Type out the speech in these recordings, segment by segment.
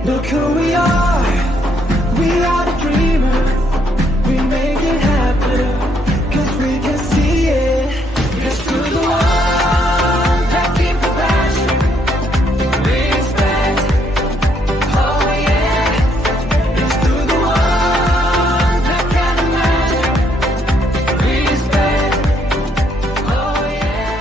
Look who we are the dreamers. We make it happen, 'cause we can see it. Yes to the ones that keep the passion. Respect, oh yeah. Yes to the ones that can imagine. Respect, oh yeah.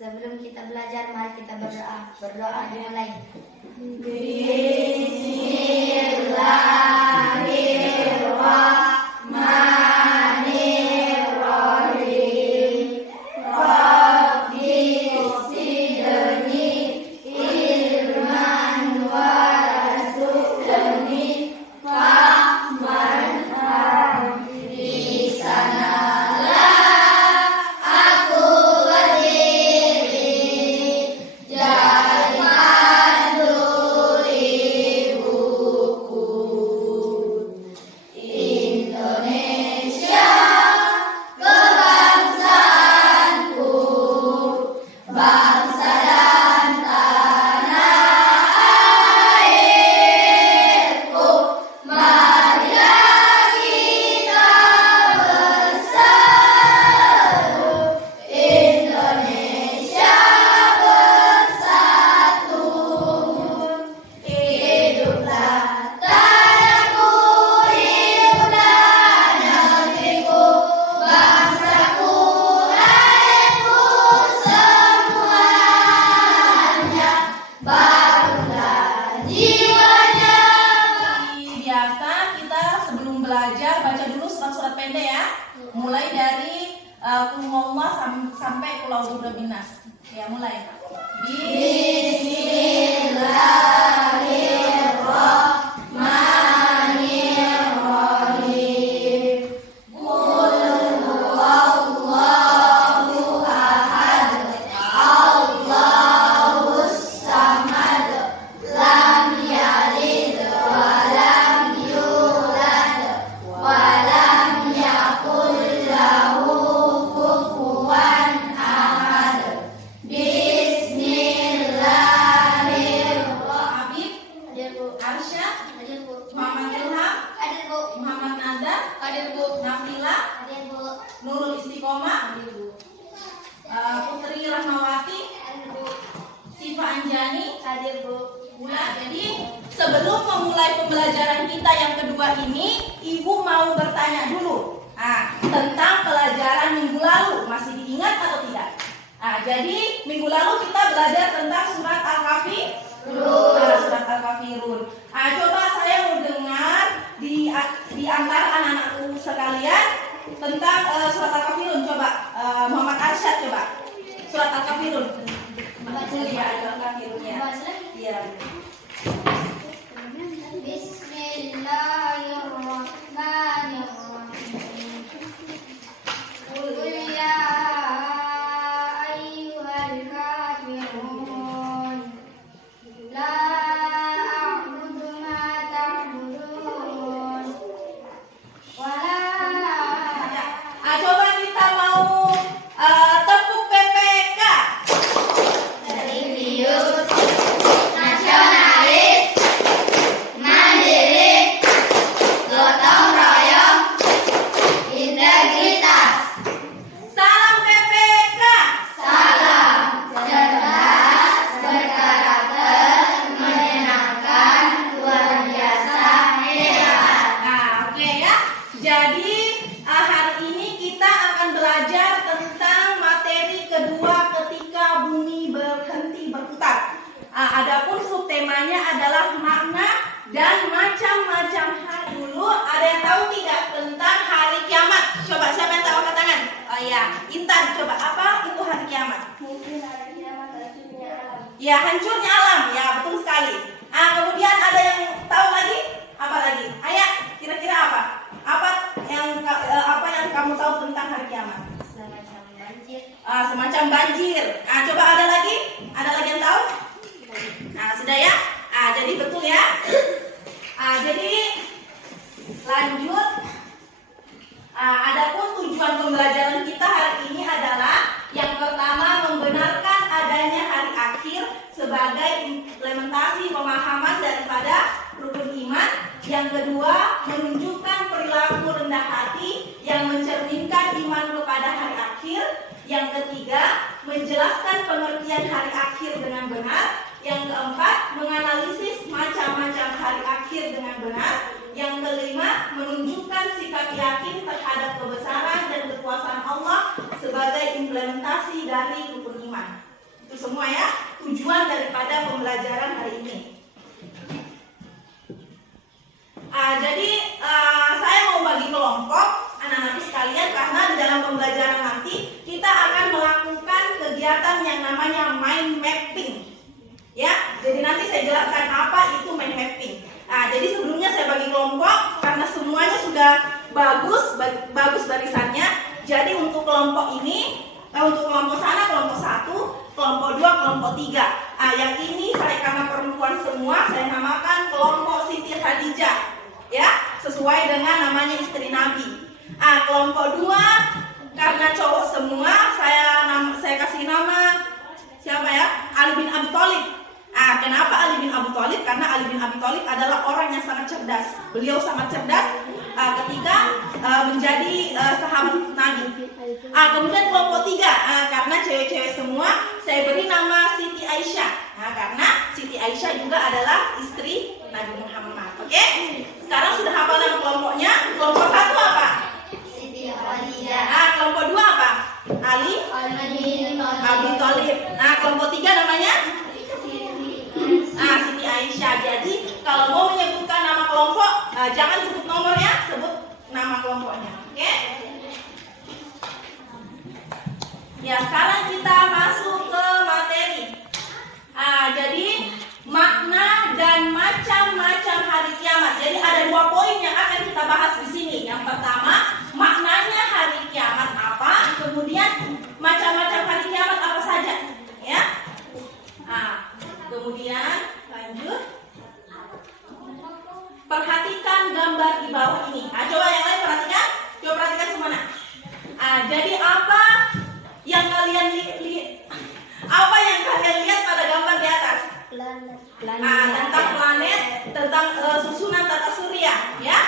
Sebelum kita belajar, mari kita berdoa. Berdoa dimulai. Belajar baca dulu surat-surat pendek ya, mulai dari Qul huwallahu sampai Qul a'udzu birabbin nas. Ya, mulai. Bismillahirrahmanirrahim. Qul huwallahu ahad, Allahus samad, lam yalid wa lam yulad wa lam yakul lahu kufuwan ahad. Bismillahirrahmanirrahim. Arsyad, Muhammad Ilham, Muhammad Nazar, Nafila, Nurul Istiqomah, Putri Rahmawati, Siva Anjani, Bula. Jadi sebelum memulai pembelajaran kita yang kedua ini, Ibu mau bertanya dulu tentang pelajaran minggu lalu. Masih diingat atau tidak? Jadi minggu lalu kita belajar tentang surat Al-Kafirun. Coba saya mau dengar di antara anak-anakku sekalian tentang surat Al-Kafirun. Coba Muhammad Arsyad, coba surat Al-Kafirun. Betul ya, Al-Kafirunnya. Iya. Bismillahirrahmanirrahim. Qul ya ayyuhal kafirun, la a'budu ma ta'budun, wa la Coba Jadi hari ini kita akan belajar tentang materi kedua ketika bumi berhenti berputar. Adapun subtemanya adalah makna dan macam-macam hari. Dulu ada yang tahu tidak tentang hari kiamat? Coba siapa yang tahu angkat tangan? Oh iya, Intan coba apa itu hari kiamat? Mungkin hari kiamat hancurnya alam. Ya, hancurnya alam. Ya, betul sekali. Kemudian ada yang tahu lagi? Apa lagi? Ayah, kira-kira apa? Apa yang kamu tahu tentang hari kiamat? Semacam banjir. Semacam banjir. Coba ada lagi? Ada lagi yang tahu? Sudah ya? Jadi betul ya. Jadi lanjut. Adapun tujuan pembelajaran kita hari ini adalah yang pertama membenarkan adanya hari akhir sebagai implementasi pemahaman daripada rukun iman. Yang kedua, menunjukkan perilaku rendah hati yang mencerminkan iman kepada hari akhir. Yang ketiga, menjelaskan pengertian hari akhir dengan benar. Yang keempat, menganalisis macam-macam hari akhir dengan benar. Yang kelima, menunjukkan sikap yakin terhadap kebesaran dan kekuasaan Allah sebagai implementasi dari rukun iman. Itu semua ya tujuan daripada pembelajaran hari ini. Jadi saya mau bagi kelompok anak-anak sekalian karena di dalam pembelajaran nanti kita akan melakukan kegiatan yang namanya mind mapping. Ya, jadi nanti saya jelaskan apa itu mind mapping. Jadi sebelumnya saya bagi kelompok karena semuanya sudah bagus barisannya. Jadi untuk kelompok ini, untuk kelompok sana kelompok 1, kelompok 2, kelompok 3. Yang ini saya karena perempuan semua saya namakan kelompok Siti Khadijah. Ya, sesuai dengan namanya istri Nabi. Kelompok 2 karena cowok semua saya kasih nama siapa ya? Ali bin Abi Thalib. Kenapa Ali bin Abi Thalib? Karena Ali bin Abi Thalib adalah orang yang sangat cerdas. Beliau sangat cerdas ketika menjadi sahabat Nabi. Kemudian kelompok 3 karena cewek-cewek semua saya beri nama Siti Aisyah. Karena Siti Aisyah juga adalah istri Nabi Muhammad. Oke? Sekarang sudah hafal nama kelompoknya. Kelompok 1 apa? Siti Khadijah. Kelompok 2 apa? Ali bin Abi Thalib. Kelompok 3 namanya? Siti Aisyah. Jadi kalau mau menyebutkan nama kelompok, jangan sebut nomornya, sebut nama kelompoknya. Oke? Ya, sekarang kita masuk ke materi. Jadi makna dan macam-macam hari kiamat. Jadi ada 2 poin yang akan kita bahas di sini. Yang pertama, maknanya hari kiamat apa? Kemudian macam-macam hari kiamat apa saja? Ya. Kemudian lanjut. Perhatikan gambar di bawah ini. Coba yang lain perhatikan. Coba perhatikan semuanya. Jadi apa yang kalian apa yang kalian lihat pada gambar di atas? Tentang planet, tentang susunan tata surya, ya.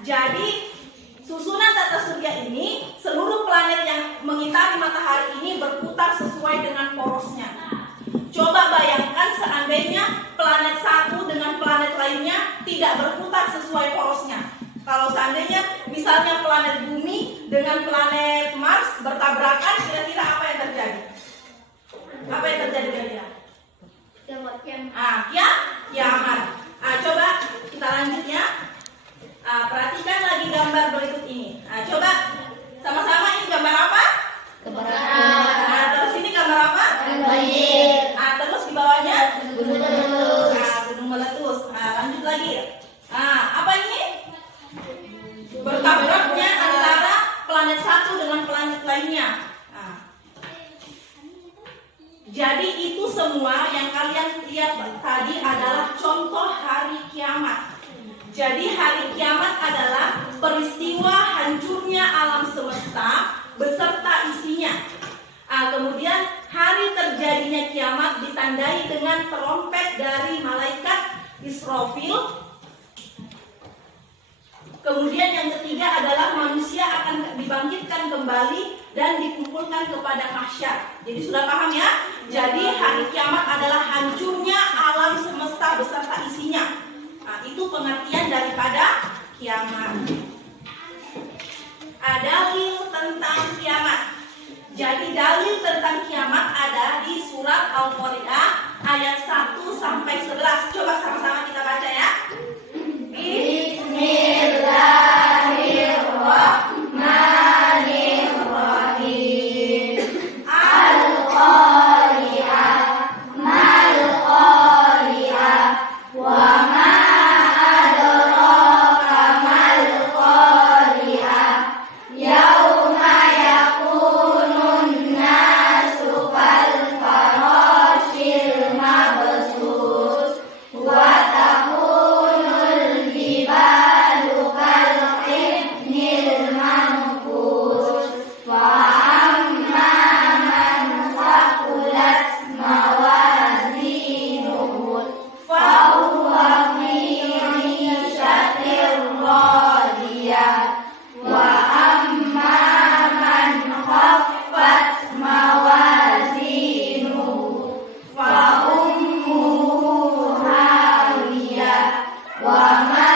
Jadi susunan tata surya ini seluruh planet yang mengitari matahari ini berputar sesuai dengan porosnya. Coba bayangkan seandainya planet satu dengan planet lainnya tidak berputar sesuai porosnya. Kalau seandainya misalnya planet bumi dengan planet Mars bertabrakan, kira-kira apa yang terjadi? Apa yang terjadi kira-kira? Kiamat. Coba kita lanjut ya. Perhatikan lagi gambar berikut ini. Coba sama-sama ini gambar apa? Keberadaan. Terus ini gambar apa? Banjir. Terus di bawahnya? Gunung meletus. Gunung meletus. Lanjut lagi. Apa ini? Bertabraknya antara planet satu dengan planet lainnya. Jadi itu semua yang kalian lihat tadi adalah contoh hari kiamat. Jadi hari kiamat adalah peristiwa hancurnya alam semesta beserta isinya. Kemudian hari terjadinya kiamat ditandai dengan trompet dari malaikat Israfil. Kemudian yang ketiga adalah manusia akan dibangkitkan kembali dan dikumpulkan kepada mahsyar. Jadi sudah paham ya? Jadi hari kiamat adalah hancurnya alam semesta beserta isinya. Itu pengertian daripada kiamat. Jadi dalil tentang kiamat ada di surat Al-Qari'ah ayat 1 sampai 11. Coba sama-sama kita baca ya. Bismillahirrahmanirrahim. Al-Qari'ah mal Qari'ah wa ma adraka mal Qari'ah yauma yakunun nasu kal farashil mabsus wa takunul jibalu kal ibnil manfus fa amma man saqulat mawazinuhu fa huwa fi 'ishatir radiyah wa amma man khaffat mawazinuhu fa ummuhu hawiyah wa ma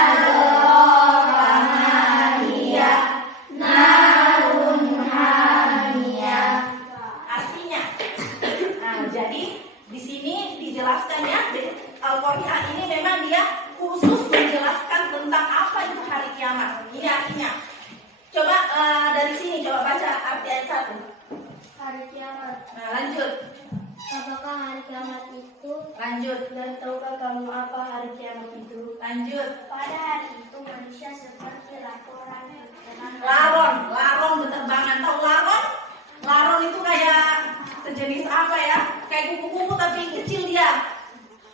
adraka ma hiya narun hamiyah. Artinya, jadi di sini dijelaskan ya. Jadi Al-Qari'ah ini memang dia khusus menjelaskan tentang apa itu hari kiamat. Ini artinya. Coba dari sini coba baca arti ayat 1. Hari kiamat. Nah, lanjut. Apakah hari kiamat itu? Lanjut. Dan tahukah kamu apa hari kiamat itu? Lanjut. Pada hari itu manusia seperti laporan Laron berterbangan. Tahu laron? Laron itu kayak sejenis apa ya? Kayak kupu-kupu tapi kecil dia.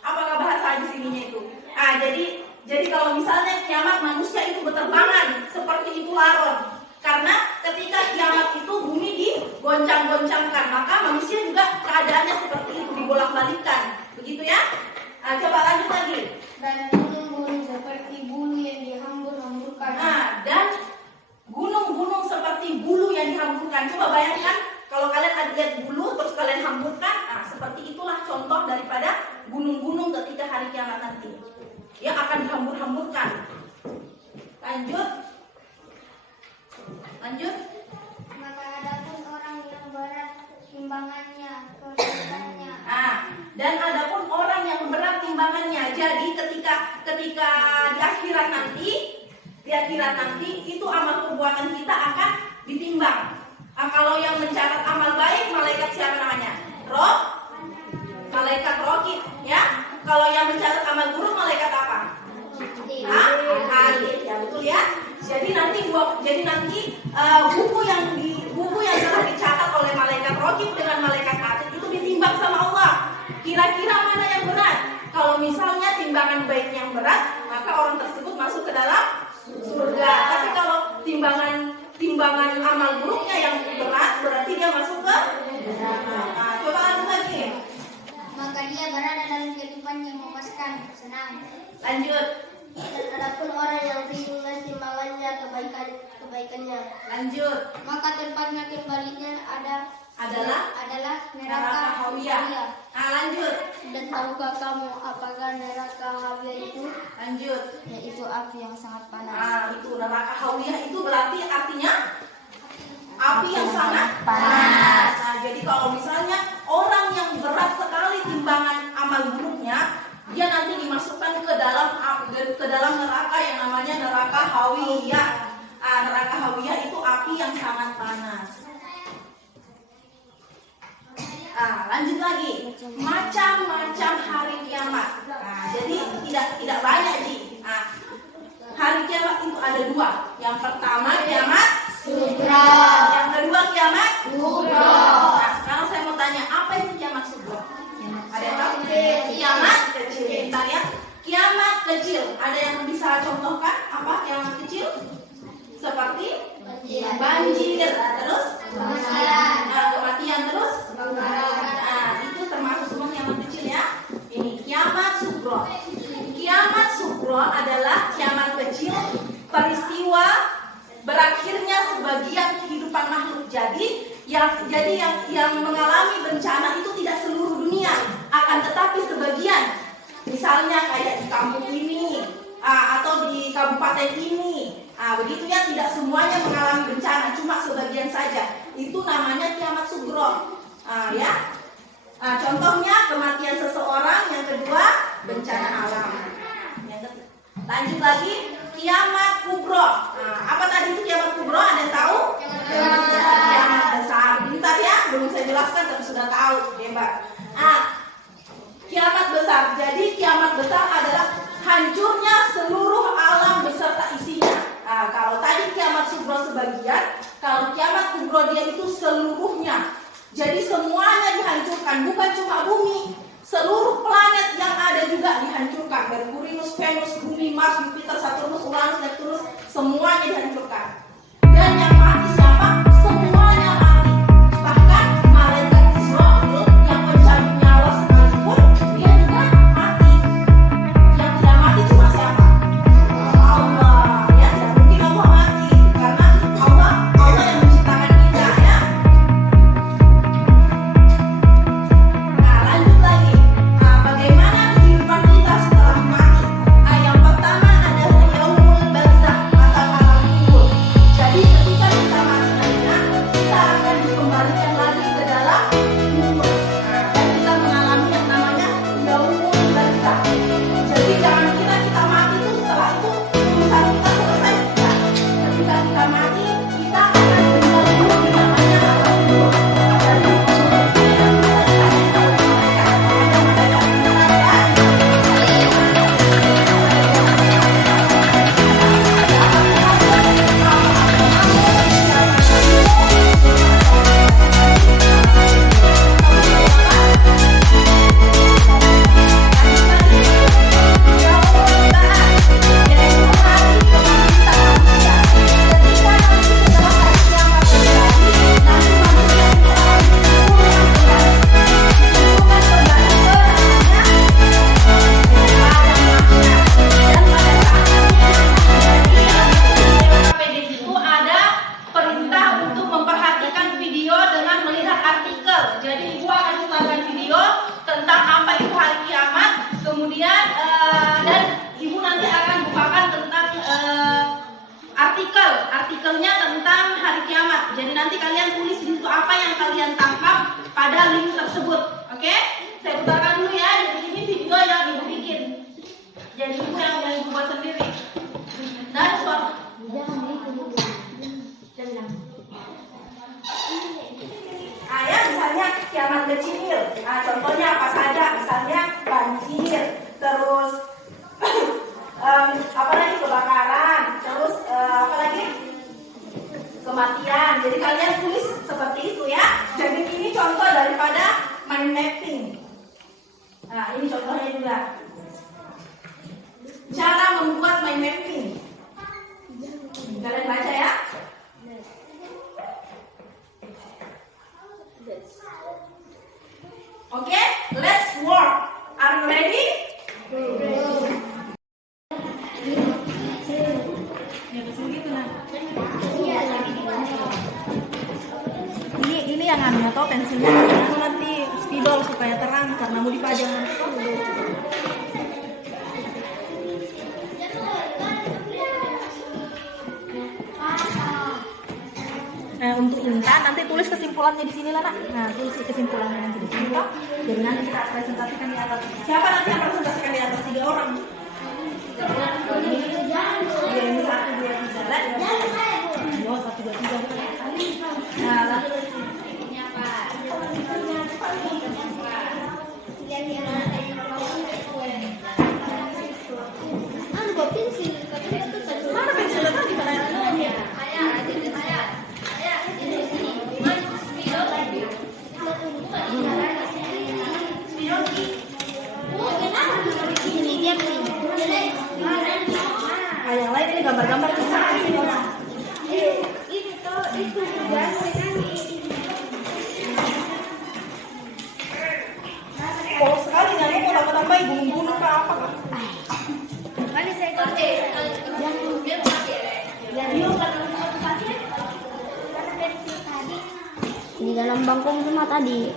Apakah bahasa di sininya itu? Jadi kalau misalnya kiamat manusia itu berterbangan seperti itu laron. Karena ketika kiamat itu bumi digoncang-goncangkan, maka manusia juga keadaannya seperti itu, dibolak-balikkan. Begitu ya? Coba lanjut lagi. dan gunung-gunung seperti bulu yang dihambur-hamburkan. Dan gunung-gunung seperti bulu yang dihamburkan. Coba bayangkan kalau kalian ada lihat bulu terus kalian hamburkan, seperti itulah contoh daripada gunung-gunung ketika hari kiamat nanti. Yang akan dihambur-hamburkan. Lanjut. Maka adapun orang yang berat timbangannya, kesulitannya. Dan adapun orang yang berat timbangannya. Jadi ketika di akhirat nanti itu amal perbuatan kita akan ditimbang. Kalau yang mencatat amal baik, malaikat siapa namanya? Malaikat Raqib, ya. Kalau yang mencatat amal buruk, malaikat apa? Atid, ya betul ya. Jadi nanti buku yang telah dicatat oleh malaikat Raqib dengan malaikat Atid itu ditimbang sama Allah. Kira-kira mana yang berat? Kalau misalnya timbangan baiknya yang berat, maka orang tersebut masuk ke dalam surga. Tapi kalau timbangan amal buruknya yang berat, berarti dia masuk ke neraka. Coba lanjut lagi. Maka dia berada dalam kehidupan yang memuaskan, senang. Lanjut. Dan adapun orang yang bingung timbangannya, kebaikannya. Lanjut. Maka tempatnya kembalinya adalah Neraka Hawiyah. Lanjut. Dan tahukah kamu apakah neraka Hawiyah itu? Lanjut. Yaitu api yang sangat panas. Itu neraka Hawiyah itu berarti artinya api yang sangat panas. Jadi kalau misalnya orang yang berat sekali timbangan amal buruknya, dia nanti dimasukkan ke dalam neraka yang namanya neraka Hawiyah. Neraka Hawiyah itu api yang sangat panas. Lanjut lagi, macam-macam hari kiamat. Jadi tidak banyak sih. Hari kiamat itu ada 2. Yang pertama kiamat sugra. Yang kedua kiamat kubra. Sekarang saya mau tanya, apa itu kiamat sugra? Ada yang tahu? Kiamat kecil. Bentar ya. Kiamat kecil. Ada yang bisa contohkan apa kiamat kecil? Seperti banjir, terus kematian, terus itu termasuk semua kiamat kecil ya. Ini kiamat sugro. Kiamat sugro adalah kiamat kecil, peristiwa berakhirnya sebagian kehidupan makhluk. Jadi yang mengalami bencana itu tidak seluruh dunia, akan tetapi sebagian. Misalnya kayak di kampung ini atau di kabupaten ini. Begitu ya, tidak semuanya mengalami bencana, cuma sebagian saja. itu namanya kiamat sugro. Ya. Contohnya kematian seseorang, yang kedua bencana alam. Lanjut lagi kiamat kubro. Apa tadi itu kiamat kubro? Ada yang tahu? Kiamat besar. Bentar ya, belum saya jelaskan tapi sudah tahu. Hebat. Kiamat besar. Jadi kiamat besar adalah hancurnya seluruh alam beserta isinya. Kalau tadi kiamat sugro sebagian, kalau kiamat kubro dia itu seluruhnya. Jadi semuanya dihancurkan, bukan cuma bumi. Seluruh planet yang ada juga dihancurkan. Merkurius, Venus, Bumi, Mars, Jupiter, Saturnus, Uranus, Neptunus, semuanya dihancurkan. Dan yang mati siapa? Semuanya mati. Bahkan malaikat Israel yang mencari nyawa sekalipun, dia juga mati. Yang tidak mati cuma siapa? Allah. Ya, tidak mungkin Allah mati. Karena Allah yang menciptakan kita ya. Lanjut lagi. Bagaimana kehidupan kita setelah mati? Yang pertama adalah yaumul barzakh atau alam kubur. Jadi ketika kita mati nantinya, kita akan dikembalikan lagi ke dalam kubur. Dan kita mengalami yang namanya yaumul barzakh. Jadi jangan kira kita mati itu setelah itu urusan kita selesai. Tidak. Ketika kita mati, kita akan tinggal dulu di namanya alam kubur. Dari KPD itu ada perintah untuk memperhatikan video dengan melihat artikel. Jadi ibu akan putarkan video tentang apa itu hari kiamat, kemudian dan ibu nanti akan bukakan tentang artikelnya tentang hari kiamat. Jadi nanti kalian tulis di situ apa yang kalian tangkap pada link tersebut. Oke? Saya putarkan dulu ya. Jadi ini video yang ibu bikin. Jadi ibu yang ibu buat sendiri. Dan suara ya, misalnya kiamat kecil. Contohnya apa saja? Misalnya banjir, terus apa lagi, kebakaran, terus apa lagi, kematian. Jadi kalian tulis seperti itu ya. Jadi ini contoh daripada mind mapping. Ini contohnya juga. Cara membuat mind mapping. Kalian baca ya. Oke, let's work. Are you ready? Ini yang anu atau pensilnya itu nanti spidol supaya terang karena mau dipajang. Untuk Intan nanti tulis kesimpulannya di sini lah nak. Tulis kesimpulannya nanti di sini toh. Jadi nanti kita presentasikan di atas. Siapa nanti yang presentasikan di atas? 3 orang. Ini 1, 2, 3 lah. 1, 2, 3. Mana pensilnya tadi mana? Yang lain ini gambar-gambar kita. Kalau sekali nggak mau tambah-tambah bunuh-bunuh ke apa? Di dalam bangkong semua tadi.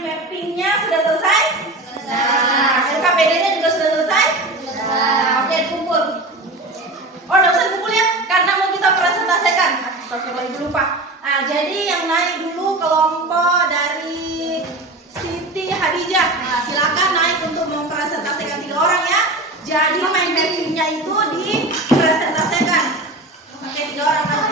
Mappingnya sudah selesai? LKPD-nya juga sudah selesai? selesaikan. Astagfirullah, ibu lupa. Nah, jadi yang naik dulu kelompok dari Siti Hadijah. Nah, silakan naik untuk mempresentasikan 3 orang ya. Jadi materinya itu dipresentasikan. Oke, 3 orang aja.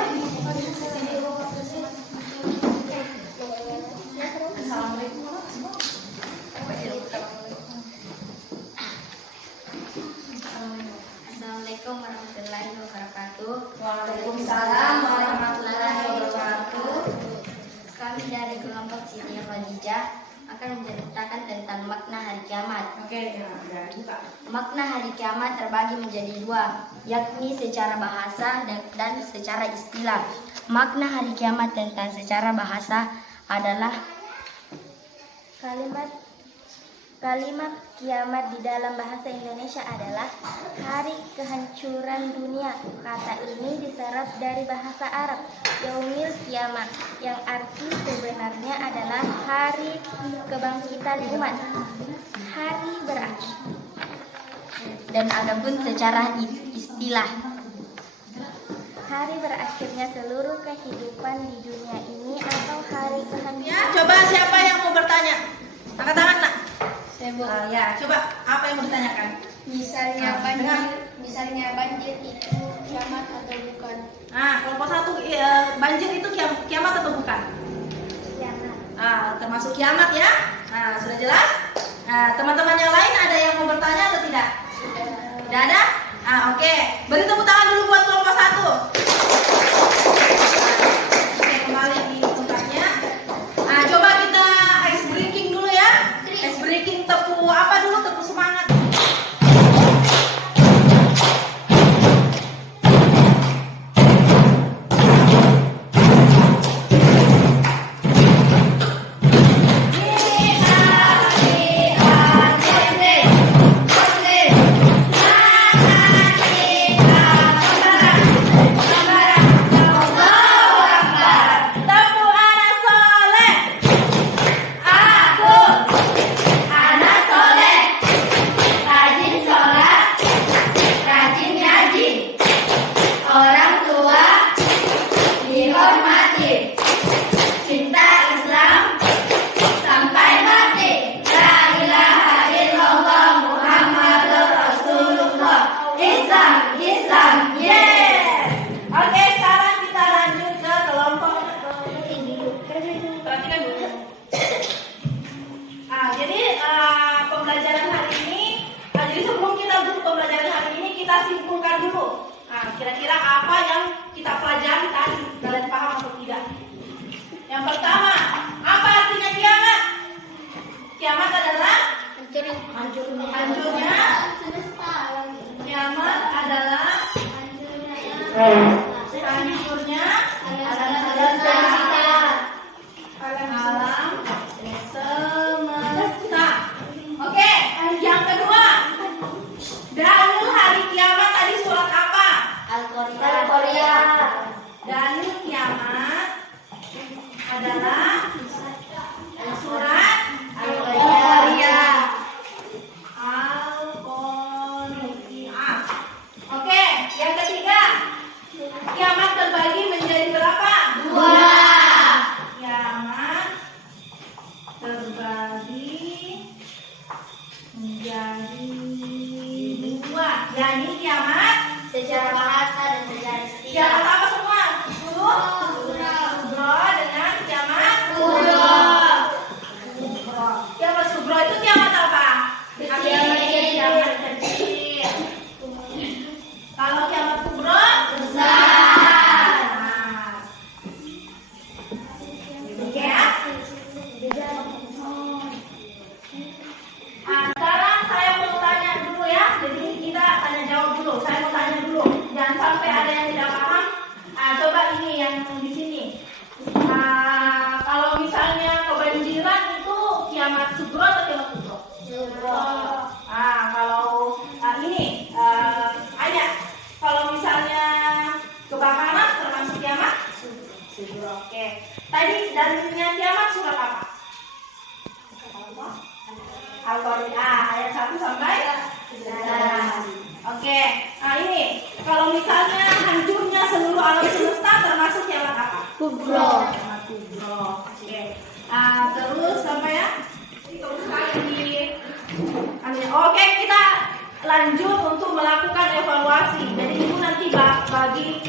Assalamualaikum warahmatullahi wabarakatuh. Waalaikumsalam warahmatullahi wabarakatuh. Kami dari kelompok Siti Hadijah akan menceritakan tentang makna hari kiamat. Oke, ya, buka. Makna hari kiamat terbagi menjadi 2, yakni secara bahasa dan secara istilah. Makna hari kiamat tentang secara bahasa adalah Kalimat kiamat di dalam bahasa Indonesia adalah hari kehancuran dunia. Kata ini diserap dari bahasa Arab Yaumil Kiamat, yang arti sebenarnya adalah hari kebangkitan umat, hari berakhir. Dan adapun secara istilah, hari berakhirnya seluruh kehidupan di dunia ini atau hari kehancuran. Ya, coba siapa yang mau bertanya? Angkat tangan, Nak. Saya Bu. Ya, coba apa yang mau ditanyakan? Misalnya Dengar. banjir itu kiamat atau bukan? Nah, kelompok 1 banjir itu kiamat atau bukan? Kiamat. Termasuk kiamat ya. Nah, sudah jelas? Nah, teman-teman yang lain ada yang mau bertanya atau tidak? Tidak ada? Oke. Beri tepuk tangan dulu buat kelompok 1. Oke, kembali di tempatnya. Coba kita ice breaking dulu ya. Ice breaking tepuk apa dulu? Tepuk semangat. Tepuk anak soleh. Aku anak soleh, rajin sholat, rajin ngaji, orang tua dihormati, cinta Islam sampai mati. La ilaha illallah Muhammadur Rasulullah. Islam, Islam, yes. Oke, sekarang kita lanjut ke kelompok. Perhatikan dulu. Jadi pembelajaran hari ini, jadi sebelum kita duduk pembelajaran hari ini, kita simpulkan dulu. Kira-kira apa yang kita pelajari tadi, kalian paham atau tidak? Yang pertama, apa artinya kiamat? Kiamat adalah hancurnya. Kiamat adalah hancurnya alam semesta. Oke, yang kedua, dalil hari kiamat tadi surat apa? Al-Qur'an. Dalil kiamat adalah surat Al-Qari'ah. Al-Qari'ah. Oke, yang ketiga, kiamat terbagi menjadi berapa? 2. Kiamat terbagi menjadi 2. Yani kiamat Secara bahasa dan secara istilah. kiamat apa semua? Sugro dengan kiamat Kubro. Kiamat sugro itu kiamat apa? Kiamat kecil. Kalau kiamat kubro besar. Oke ya? Sekarang saya mau tanya dulu ya. Jadi kita tanya jawab dulu. Saya mau tanya dulu. Jangan sampai ada yang tidak paham. Coba ini yang di sini. Kalau misalnya kebanjiran itu kiamat sugro atau kiamat kubro? Kalau ini ayat. Kalau misalnya kebakaran termasuk kiamat sugro. Oke. Tadi dalilnya kiamat surat apa? Al-Qari'ah ayat 1 sampai 11. Oke. Ini kalau misalnya hancurnya seluruh alam semesta Kiamat kubro. Oke. Terus apa ya? Terus lagi. Oke, kita lanjut untuk melakukan evaluasi. Jadi ibu nanti bagi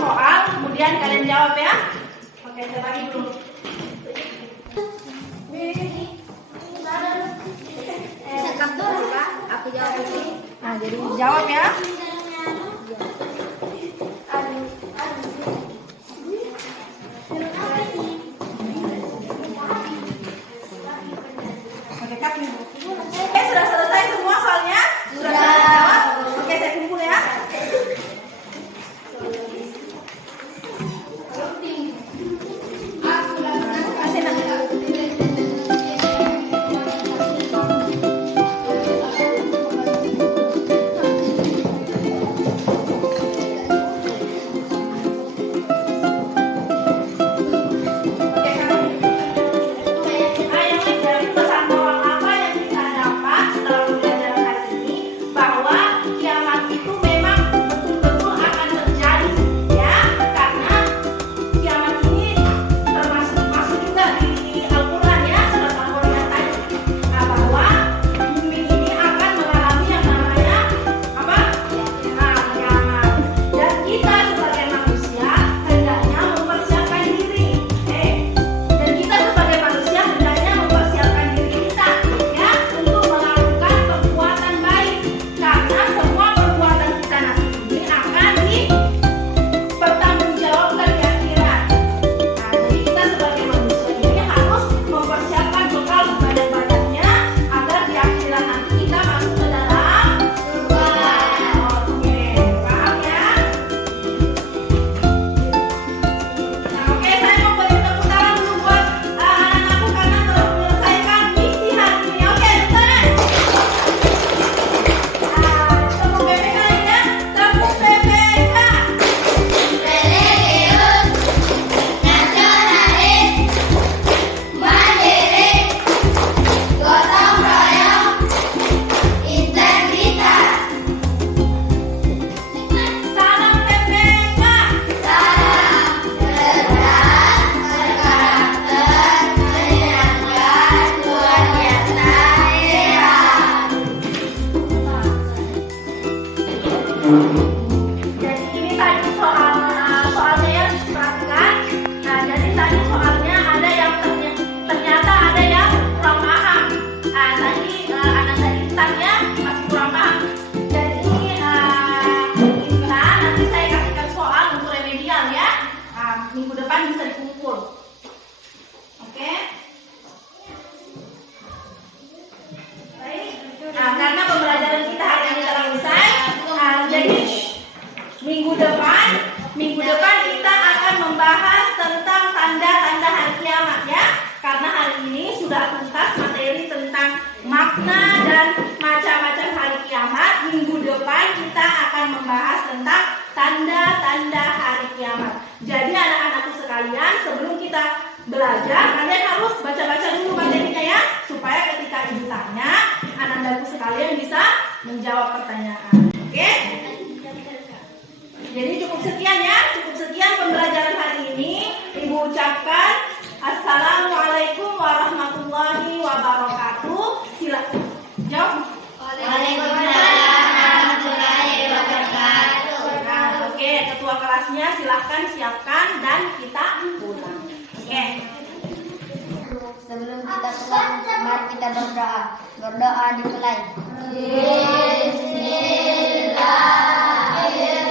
soal, kemudian kalian jawab ya. Oke, saya bagi dulu. Sekap dulu Kak, aku jawab ini. Nah, jadi jawab ya. Oke, Kak. Oke, sudah selesai semua soalnya? Sudah selesai jawab? Oke, saya kumpul ya. Kasih nanti. Jadi ini tadi soalnya ya, perhatikan. Nah, jadi tadi soalnya ada yang ternyata ada yang kurang paham. Tadi anak tadi tanya masih kurang paham. Jadi nanti saya kasihkan soal untuk remedial ya. Minggu depan bisa dikumpul. Oke? Baik. Karena pembelajaran kita hari ini telah selesai. Jadi minggu depan kita akan membahas tentang tanda-tanda hari kiamat ya. Karena hari ini sudah tuntas materi tentang makna dan macam-macam hari kiamat. Minggu depan kita akan membahas tentang tanda-tanda hari kiamat. Jadi anak-anakku sekalian, sebelum kita belajar, kalian harus baca-baca dulu materinya ya, supaya ketika ibu tanya, anak-anakku sekalian bisa menjawab pertanyaan. Oke? Jadi cukup sekian pembelajaran hari ini. Ibu ucapkan Assalamualaikum warahmatullahi wabarakatuh. Silakan jawab. Waalaikumsalam warahmatullahi wabarakatuh. Oke, ketua kelasnya silahkan siapkan dan kita pulang. Oke. Sebelum kita pulang, mari kita berdoa. Berdoa dimulai. Bismillahirrahmanirrahim.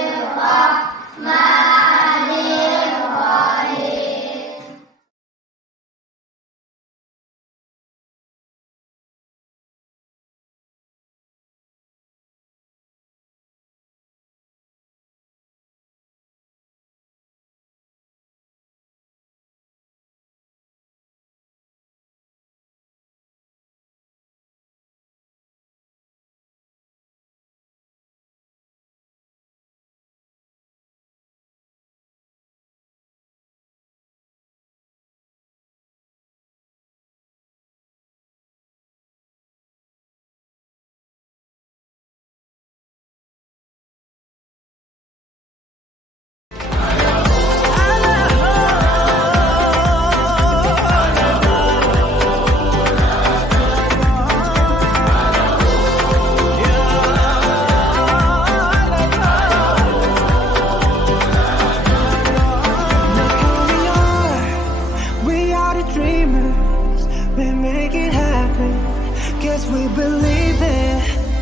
believe it.